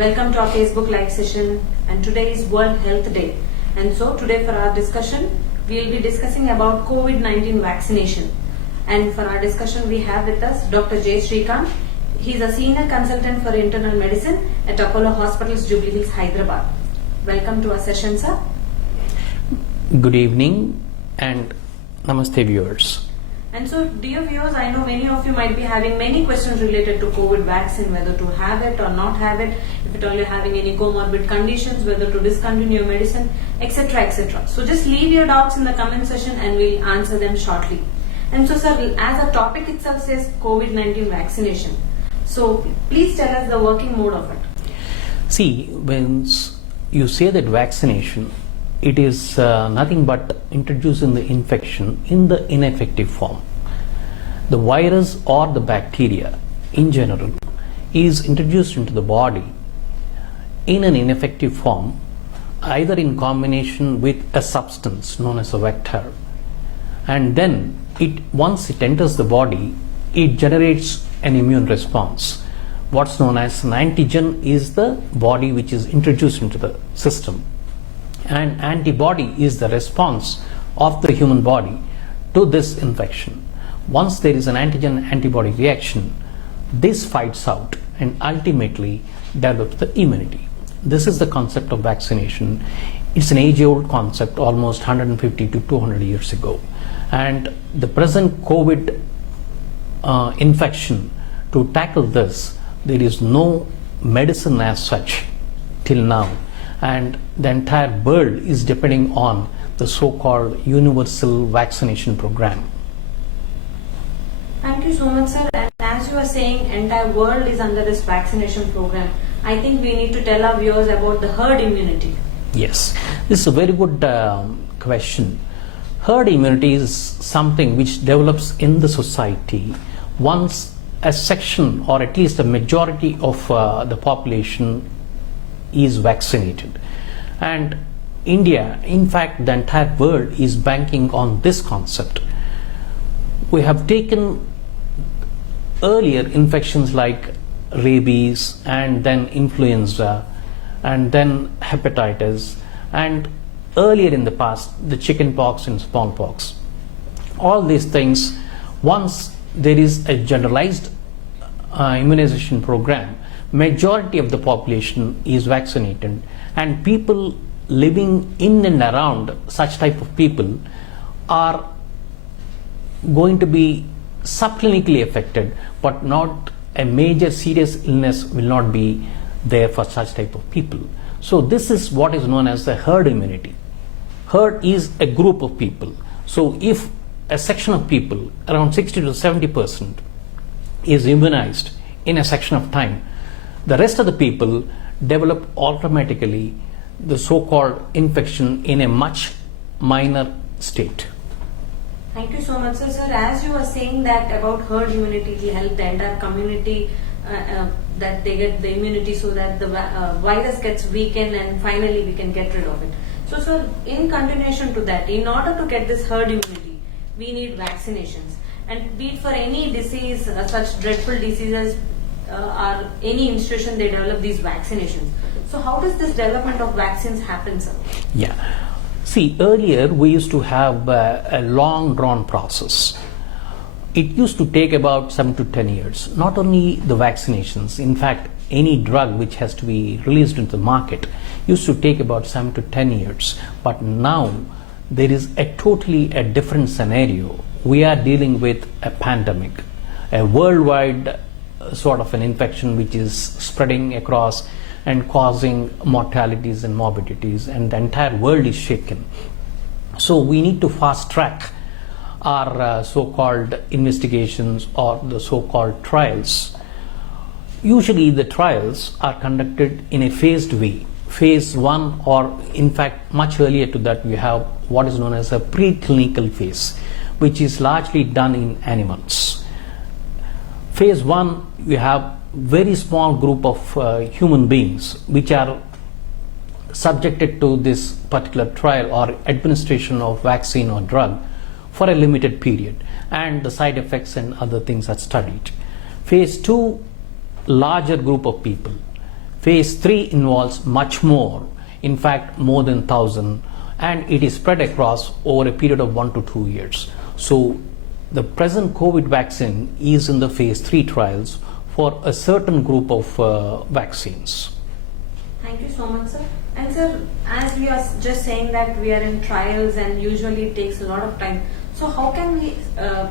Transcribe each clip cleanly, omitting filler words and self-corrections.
Welcome to our Facebook live session, and today is World Health Day. And so today for our discussion, we will be discussing about COVID-19 vaccination. And for our discussion, we have with us Dr. J. Srikanth. He is a senior consultant for internal medicine at Apollo Hospitals, Jubilee Hills, Hyderabad. Welcome to our session, sir. Good evening and namaste viewers. And so, dear viewers, I know many of you might be having many questions related to COVID vaccine, whether to have it or not have it, if at all you're having any comorbid conditions, whether to discontinue your medicine, etc., etc. So just leave your doubts in the comment section and we'll answer them shortly. And so, sir, as a topic itself says COVID-19 vaccination. So please tell us the working mode of it. See, when you say that vaccination, it is nothing but introducing the infection in the ineffective form. The virus or the bacteria in general is introduced into the body in an ineffective form, either in combination with a substance known as a vector, and then once it enters the body, it generates an immune response. What's known as an antigen is the body which is introduced into the system, and antibody is the response of the human body to this infection. Once there is an antigen-antibody reaction, this fights out and ultimately develops the immunity. This is the concept of vaccination. It's an age-old concept, almost 150 to 200 years ago. And the present COVID infection, to tackle this, there is no medicine as such till now. And the entire world is depending on the so-called universal vaccination program. Thank you so much, sir. And as you are saying, entire world is under this vaccination program. I think we need to tell our viewers about the herd immunity. Yes, this is a very good question. Herd immunity is something which develops in the society once a section or at least a majority of the population is vaccinated. And India, in fact the entire world, is banking on this concept. We have taken earlier infections like rabies and then influenza and then hepatitis, and earlier in the past the chicken pox and smallpox. All these things, once there is a generalized immunization program, majority of the population is vaccinated, and people living in and around such type of people are going to be subclinically affected, but not a major serious illness will not be there for such type of people. So this is what is known as the herd immunity. Herd is a group of people. So if a section of people, around 60 to 70%, is immunized in a section of time, the rest of the people develop automatically the so-called infection in a much minor state. Thank you so much, sir. Sir, as you were saying that about herd immunity will help the entire community that they get the immunity so that the virus gets weakened and finally we can get rid of it. So, sir, in continuation to that, in order to get this herd immunity, we need vaccinations. And be it for any disease, such dreadful diseases, or any institution, they develop these vaccinations. So how does this development of vaccines happen, sir? Yeah. See, earlier we used to have a long drawn process. It used to take about 7 to 10 years. Not only the vaccinations, in fact, any drug which has to be released into the market used to take about 7 to 10 years. But now there is a totally different scenario. We are dealing with a pandemic, a worldwide sort of an infection which is spreading across and causing mortalities and morbidities, and the entire world is shaken. So we need to fast track our so-called investigations or the so-called trials. Usually the trials are conducted in a phased way. Phase 1, or in fact much earlier to that, we have what is known as a preclinical phase, which is largely done in animals. Phase 1, we have very small group of human beings which are subjected to this particular trial or administration of vaccine or drug for a limited period, and the side effects and other things are studied. Phase 2, larger group of people. Phase 3 involves much more, in fact more than 1,000, and it is spread across over a period of 1 to 2 years. So the present COVID vaccine is in the phase 3 trials for a certain group of vaccines. Thank you so much, sir. And sir, as we are just saying that we are in trials and usually it takes a lot of time. So how can we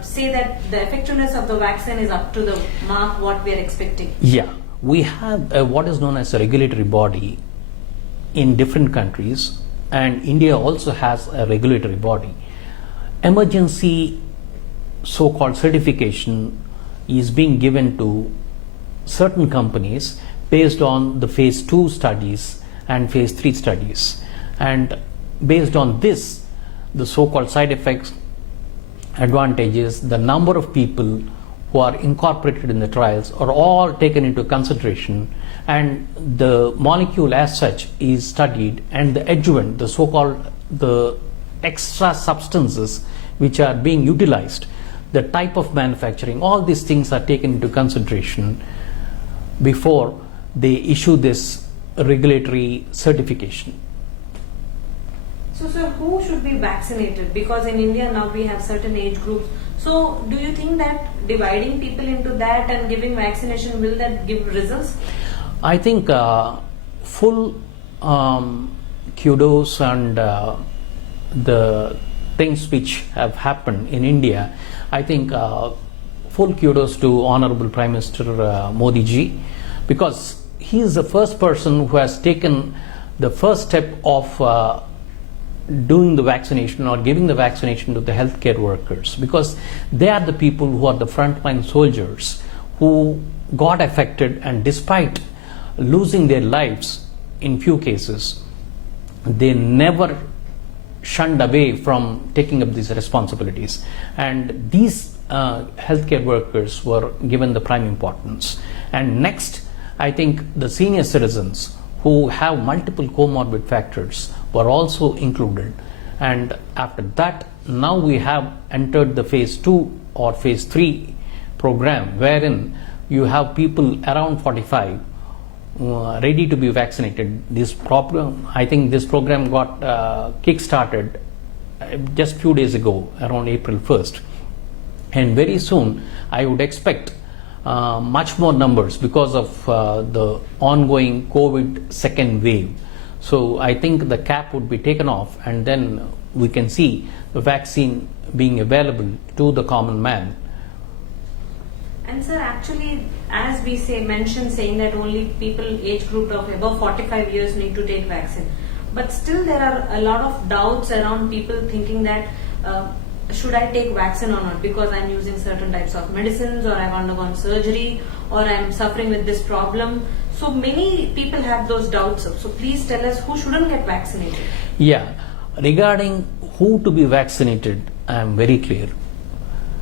say that the effectiveness of the vaccine is up to the mark what we are expecting? Yeah, we have what is known as a regulatory body in different countries, and India also has a regulatory body. Emergency so-called certification is being given to certain companies based on the phase 2 studies and phase 3 studies, and based on this the so-called side effects, advantages, the number of people who are incorporated in the trials are all taken into consideration, and the molecule as such is studied, and the adjuvant, the so-called the extra substances which are being utilized, the type of manufacturing, all these things are taken into consideration before they issue this regulatory certification. So sir, who should be vaccinated? Because in India now we have certain age groups. So do you think that dividing people into that and giving vaccination, will that give results? I think full kudos and the things which have happened in India, I think full kudos to Honorable Prime Minister Modi ji, because he is the first person who has taken the first step of doing the vaccination or giving the vaccination to the healthcare workers, because they are the people who are the frontline soldiers who got affected, and despite losing their lives in few cases, they never shunned away from taking up these responsibilities, and these healthcare workers were given the prime importance. And next, I think the senior citizens who have multiple comorbid factors were also included, and after that now we have entered the phase 2 or phase 3 program, wherein you have people around 45 ready to be vaccinated. This program, I think this program got kick-started just few days ago, around April 1st, and very soon I would expect much more numbers because of the ongoing COVID second wave. So I think the cap would be taken off, and then we can see the vaccine being available to the common man. And sir, actually, as we mentioned saying that only people age group of above 45 years need to take vaccine. But still there are a lot of doubts around people thinking that should I take vaccine or not, because I'm using certain types of medicines, or I've undergone surgery, or I'm suffering with this problem. So many people have those doubts. So please tell us who shouldn't get vaccinated. Yeah, regarding who to be vaccinated, I am very clear.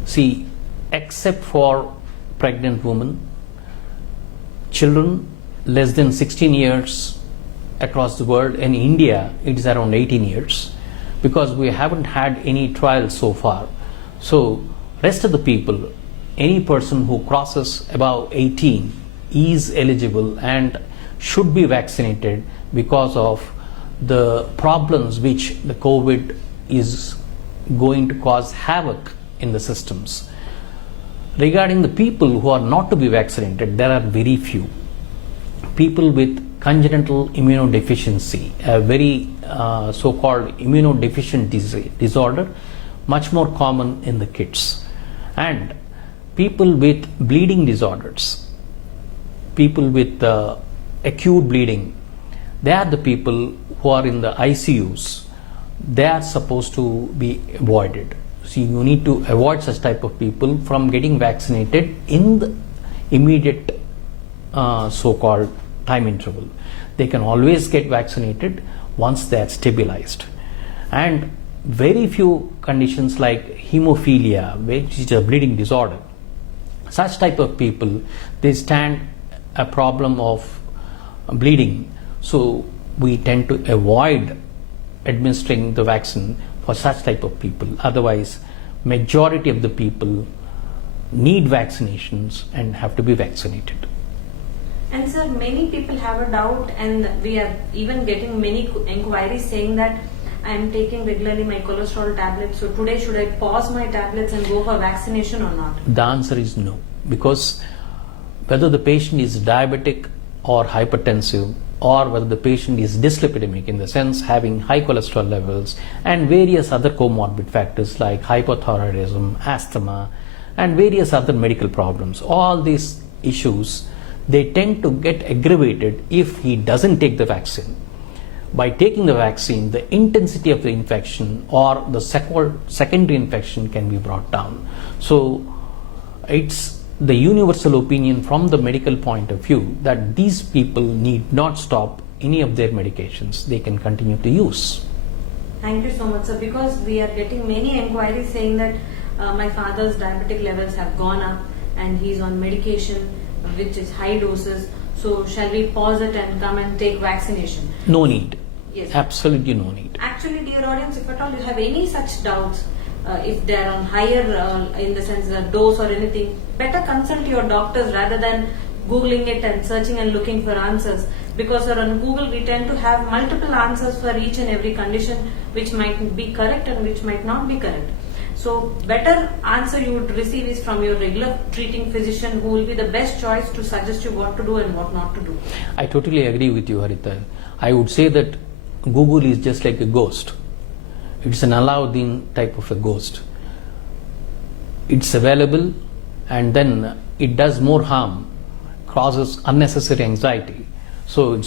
See, except for pregnant women, children less than 16 years across the world, in India it is around 18 years, because we haven't had any trials so far. So rest of the people, any person who crosses above 18 is eligible and should be vaccinated because of the problems which the COVID is going to cause havoc in the systems. Regarding the people who are not to be vaccinated, there are very few. People with congenital immunodeficiency, a very so-called immunodeficient disorder, much more common in the kids. And people with bleeding disorders, people with acute bleeding, they are the people who are in the ICUs. They are supposed to be avoided. So you need to avoid such type of people from getting vaccinated in the immediate so-called time interval. They can always get vaccinated once they are stabilized. And very few conditions like hemophilia, which is a bleeding disorder, such type of people, they stand a problem of bleeding. So we tend to avoid administering the vaccine for such type of people. Otherwise, majority of the people need vaccinations and have to be vaccinated. And sir, many people have a doubt, and we are even getting many inquiries saying that I am taking regularly my cholesterol tablets. So today, should I pause my tablets and go for vaccination or not? The answer is no, because whether the patient is diabetic or hypertensive, or whether the patient is dyslipidemic, in the sense having high cholesterol levels and various other comorbid factors like hypothyroidism, asthma, and various other medical problems, all these issues, they tend to get aggravated if he doesn't take the vaccine. By taking the vaccine, the intensity of the infection or the secondary infection can be brought down. So it's the universal opinion from the medical point of view that these people need not stop any of their medications. They can continue to use. Thank you so much, sir. Because we are getting many inquiries saying that my father's diabetic levels have gone up and he's on medication which is high doses. So shall we pause it and come and take vaccination? No need. Yes. Absolutely no need. Actually, dear audience, if at all you have any such doubts, if they are on higher, in the sense dose or anything, better consult your doctors rather than Googling it and searching and looking for answers. Because sir, on Google we tend to have multiple answers for each and every condition, which might be correct and which might not be correct. So better answer you would receive is from your regular treating physician, who will be the best choice to suggest you what to do and what not to do. I totally agree with you, Harita. I would say that Google is just like a ghost. It's an Aladdin type of a ghost. It's available and then it does more harm, causes unnecessary anxiety. So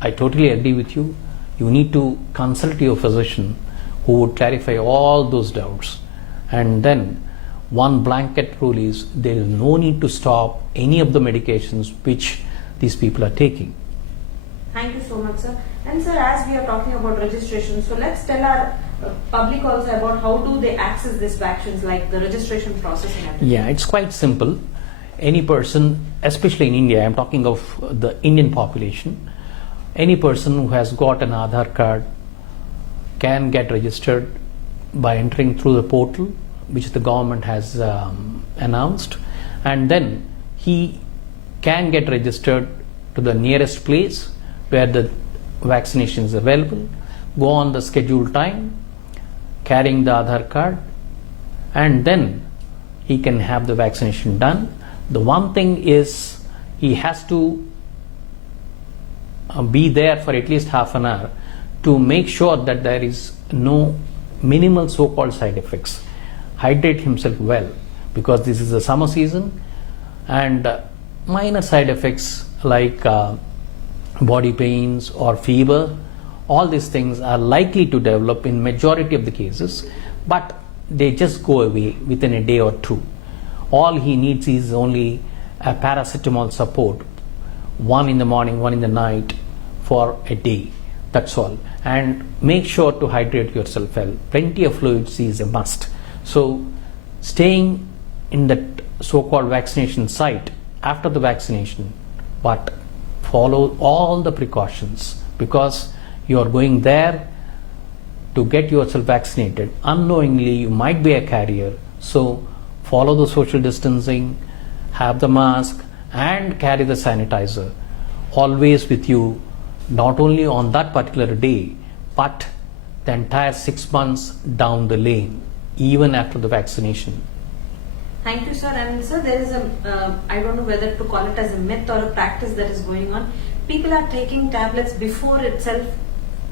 I totally agree with you. You need to consult your physician who would clarify all those doubts. And then one blanket rule is there is no need to stop any of the medications which these people are taking. Thank you so much, sir. And sir, as we are talking about registration, so let's tell our public also about how do they access these vaccines, like the registration process and everything. Yeah, it's quite simple. Any person, especially in India, I'm talking of the Indian population, any person who has got an Aadhaar card can get registered by entering through the portal which the government has announced, and then he can get registered to the nearest place where the vaccination is available, go on the scheduled time carrying the Aadhaar card, and then he can have the vaccination done. The one thing is he has to be there for at least half an hour to make sure that there is no minimal so-called side effects. Hydrate himself well, because this is the summer season, and minor side effects like body pains or fever, all these things are likely to develop in majority of the cases, but they just go away within a day or two. All he needs is only a paracetamol support, one in the morning, one in the night for a day. That's all. And make sure to hydrate yourself well. Plenty of fluids is a must. So staying in that so-called vaccination site after the vaccination, but follow all the precautions, because you are going there to get yourself vaccinated. Unknowingly you might be a carrier, so follow the social distancing, have the mask, and carry the sanitizer always with you, not only on that particular day, but the entire 6 months down the lane, even after the vaccination. Thank you, sir. And sir, there is a, I don't know whether to call it as a myth or a practice that is going on. People are taking tablets before itself,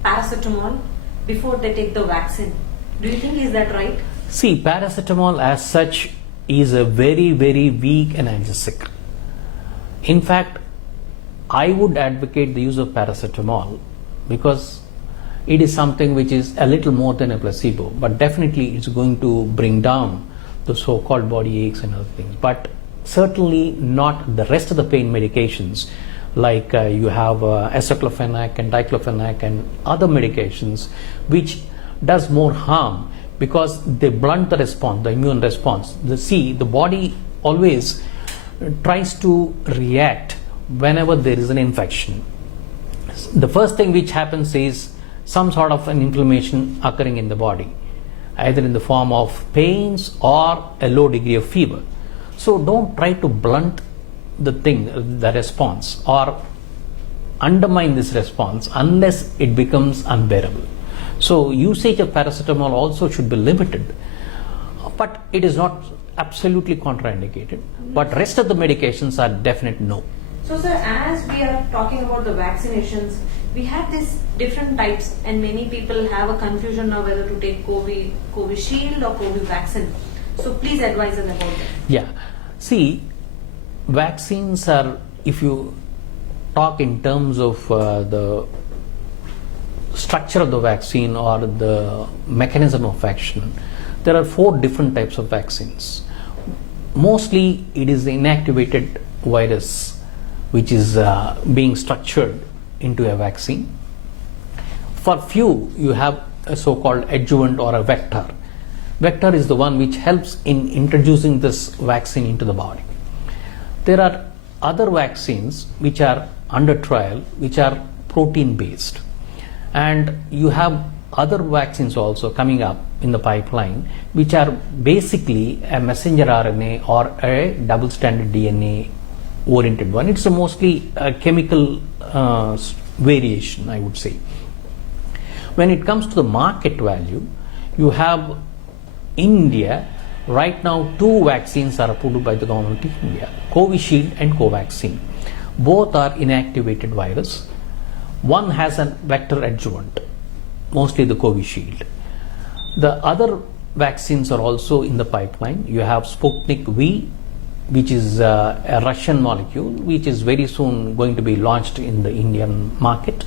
paracetamol, before they take the vaccine. Do you think is that right? See, paracetamol as such is a very, very weak analgesic. In fact, I would advocate the use of paracetamol because it is something which is a little more than a placebo, but definitely it's going to bring down the so-called body aches and other things, but certainly not the rest of the pain medications like you have aceclofenac and diclofenac and other medications which does more harm because they blunt the response, the immune response. The body always tries to react whenever there is an infection. The first thing which happens is some sort of an inflammation occurring in the body, either in the form of pains or a low degree of fever. So don't try to blunt the response, or undermine this response unless it becomes unbearable. So usage of paracetamol also should be limited, but it is not absolutely contraindicated. But rest of the medications are definite no. So sir, as we are talking about the vaccinations, we have these different types and many people have a confusion now whether to take Covishield or Covaxin. So please advise us about that. Yeah, see, vaccines are, if you talk in terms of the structure of the vaccine or the mechanism of action, there are 4 different types of vaccines. Mostly it is the inactivated virus which is being structured into a vaccine. For few, you have a so-called adjuvant or a vector. Vector is the one which helps in introducing this vaccine into the body. There are other vaccines which are under trial, which are protein based, and you have other vaccines also coming up in the pipeline which are basically a messenger RNA or a double stranded DNA oriented one. It's mostly a chemical variation, I would say. When it comes to the market value, you have in India right now 2 vaccines are approved by the government of India, Covishield and Covaxin. Both are inactivated virus. One has a vector adjuvant, mostly the Covishield. The other vaccines are also in the pipeline. You have Sputnik V, which is a Russian molecule, which is very soon going to be launched in the Indian market.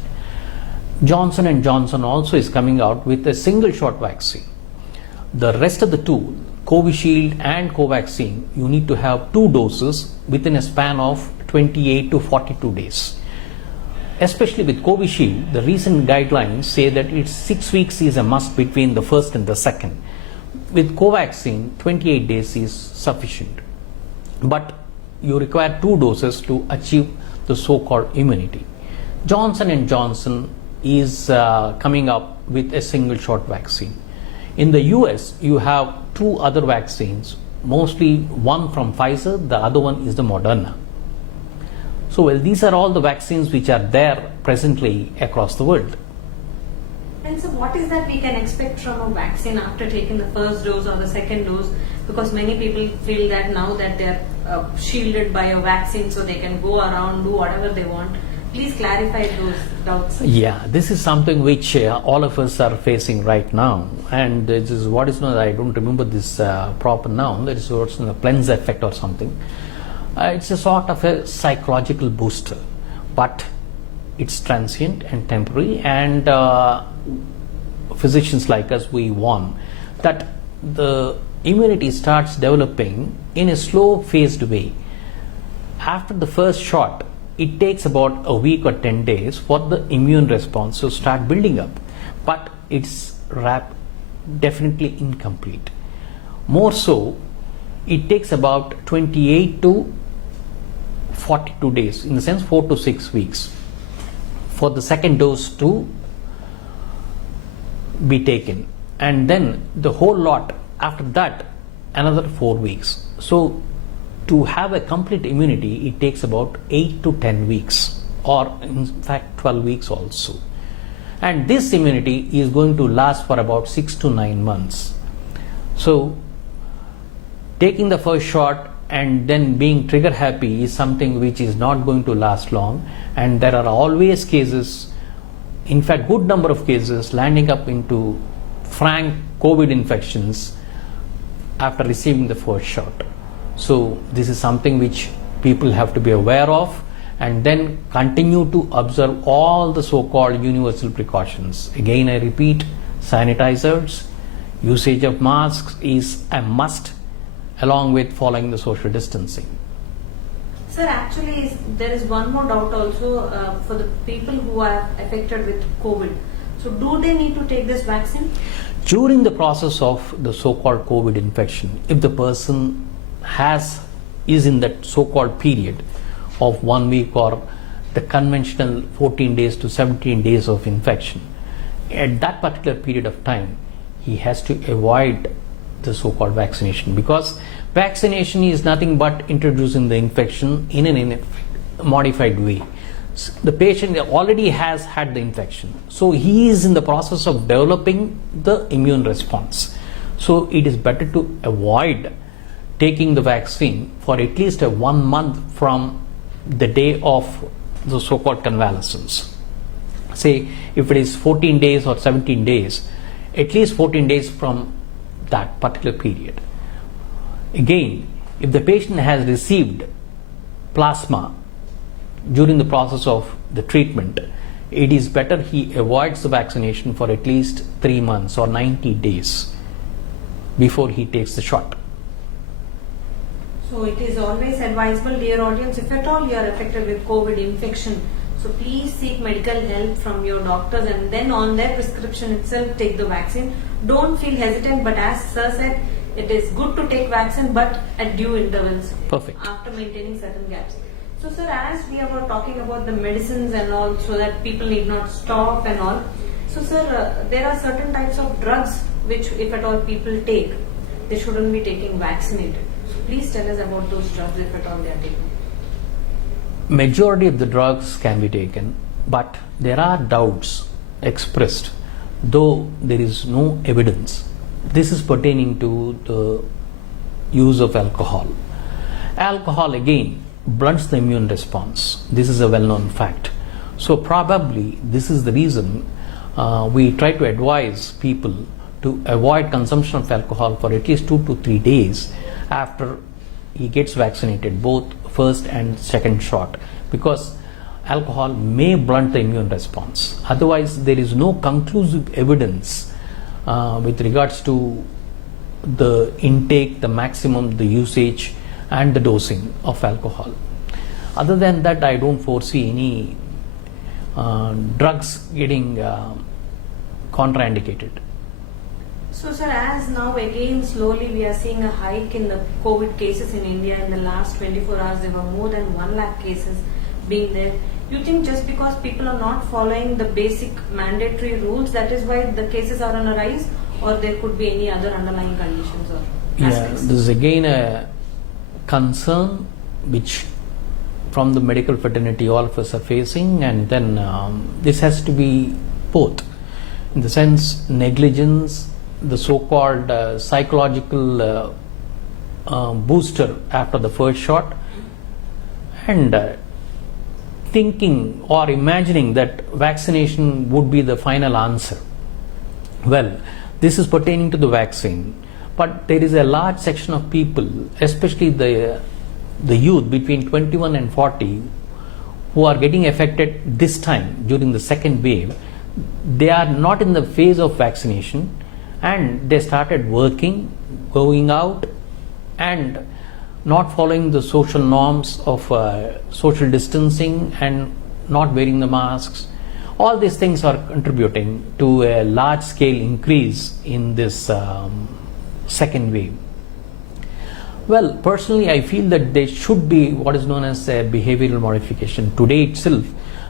Johnson & Johnson also is coming out with a single shot vaccine. The rest of the 2, Covishield and Covaxin, you need to have 2 doses within a span of 28 to 42 days. Especially with Covishield, the recent guidelines say that it's 6 weeks is a must between the first and the second. With Covaxin, 28 days is sufficient. But you require 2 doses to achieve the so-called immunity. Johnson & Johnson is coming up with a single shot vaccine. In the US, you have 2 other vaccines, mostly one from Pfizer, the other one is the Moderna. So well, these are all the vaccines which are there presently across the world. And so what is that we can expect from a vaccine after taking the first dose or the second dose? Because many people feel that now that they are shielded by a vaccine so they can go around, do whatever they want. Please clarify those doubts. Yeah, this is something which all of us are facing right now, and this is what is known, I don't remember this proper noun, that is what's known, the Plenz effect or something. It's a sort of a psychological booster, but it's transient and temporary, and physicians like us, we warn that the immunity starts developing in a slow phased way. After the first shot, it takes about a week or 10 days for the immune response to start building up, but it's definitely incomplete. More so, it takes about 28 to 42 days, in the sense 4 to 6 weeks, for the second dose to be taken, and then the whole lot after that another 4 weeks. So to have a complete immunity, it takes about 8 to 10 weeks, or in fact 12 weeks also. And this immunity is going to last for about 6 to 9 months. So taking the first shot and then being trigger happy is something which is not going to last long, and there are always cases, in fact good number of cases, landing up into frank COVID infections after receiving the first shot. So this is something which people have to be aware of, and then continue to observe all the so-called universal precautions. Again, I repeat, sanitizers, usage of masks is a must, along with following the social distancing. Sir, actually there is one more doubt also for the people who are affected with COVID. So do they need to take this vaccine? During the process of the so-called COVID infection, if the person is in that so-called period of 1 week or the conventional 14 days to 17 days of infection, at that particular period of time, he has to avoid the so-called vaccination, because vaccination is nothing but introducing the infection in a modified way. The patient already has had the infection, so he is in the process of developing the immune response. So it is better to avoid taking the vaccine for at least 1 month from the day of the so-called convalescence. Say if it is 14 days or 17 days, at least 14 days from that particular period. Again, if the patient has received plasma during the process of the treatment, it is better he avoids the vaccination for at least 3 months or 90 days before he takes the shot. So it is always advisable, dear audience, if at all you are affected with COVID infection, so please seek medical help from your doctors and then on their prescription itself take the vaccine. Don't feel hesitant, but as Sir said, it is good to take vaccine but at due intervals. Perfect. After maintaining certain gaps. So sir, as we were talking about the medicines and all, so that people need not stop and all. So sir, there are certain types of drugs which if at all people take, they shouldn't be taking vaccinated. So please tell us about those drugs if at all they are taken. Majority of the drugs can be taken, but there are doubts expressed, though there is no evidence. This is pertaining to the use of alcohol. Alcohol again blunts the immune response. This is a well-known fact. So probably this is the reason we try to advise people to avoid consumption of alcohol for at least 2 to 3 days after he gets vaccinated, both first and second shot, because alcohol may blunt the immune response. Otherwise, there is no conclusive evidence with regards to the intake, the maximum, the usage and the dosing of alcohol. Other than that, I don't foresee any drugs getting contraindicated. So sir, as now again slowly we are seeing a hike in the COVID cases in India. In the last 24 hours there were more than 1 lakh cases being there. You think just because people are not following the basic mandatory rules, that is why the cases are on a rise, or there could be any other underlying conditions or aspects? This is again a concern which from the medical fraternity all of us are facing, and then this has to be both, in the sense negligence, the so-called psychological booster after the first shot, and thinking or imagining that vaccination would be the final answer. Well, this is pertaining to the vaccine, but there is a large section of people, especially the youth between 21 and 40, who are getting affected this time during the second wave. They are not in the phase of vaccination, and they started working, going out, and not following the social norms of social distancing and not wearing the masks. All these things are contributing to a large scale increase in this second wave. Well, personally, I feel that there should be what is known as a behavioral modification. Today itself,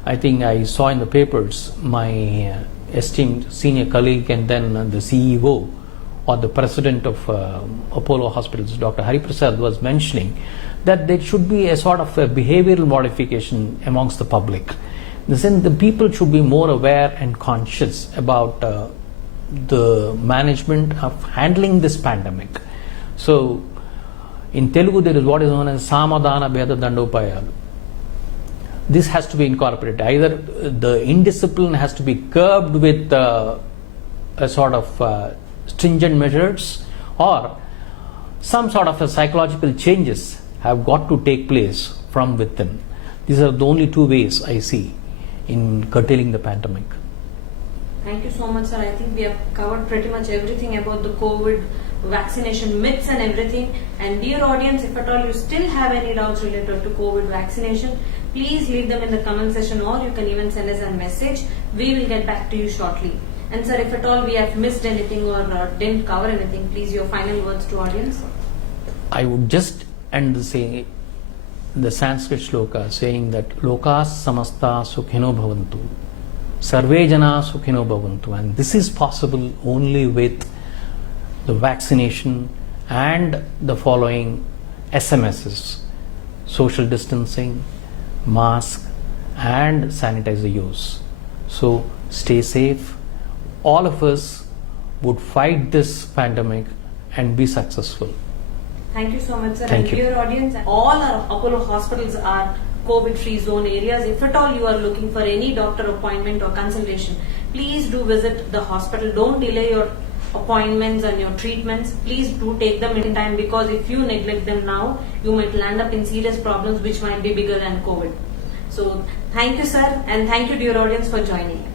I think I saw in the papers my esteemed senior colleague and then the CEO or the president of Apollo Hospitals, Dr. Hari Prasad, was mentioning that there should be a sort of a behavioral modification amongst the public. In the sense, the people should be more aware and conscious about the management of handling this pandemic. So, in Telugu, there is what is known as Samadhana Bheda Dandopayalu. This has to be incorporated. Either the indiscipline has to be curbed with a sort of stringent measures, or some sort of a psychological changes have got to take place from within. These are the only two ways I see in curtailing the pandemic. Thank you so much, sir. I think we have covered pretty much everything about the COVID vaccination myths and everything. And dear audience, if at all you still have any doubts related to COVID vaccination, please leave them in the comment section, or you can even send us a message. We will get back to you shortly. And sir, if at all we have missed anything or didn't cover anything, please your final words to audience. I would just end the Sanskrit shloka saying that Lokas samasta sukhino bhavantu, sarve jana sukhino bhavantu, and this is possible only with the vaccination, and the following SMSs: social distancing, mask, and sanitizer use. So stay safe. All of us would fight this pandemic and be successful. Thank you so much, sir. Thank and you. dear audience, all our Apollo hospitals are COVID-free zone areas. If at all you are looking for any doctor appointment or consultation, please do visit the hospital. Don't delay your appointments and your treatments. Please do take them in time, because if you neglect them now, you might land up in serious problems which might be bigger than COVID. So thank you, sir, and thank you, dear audience, for joining us.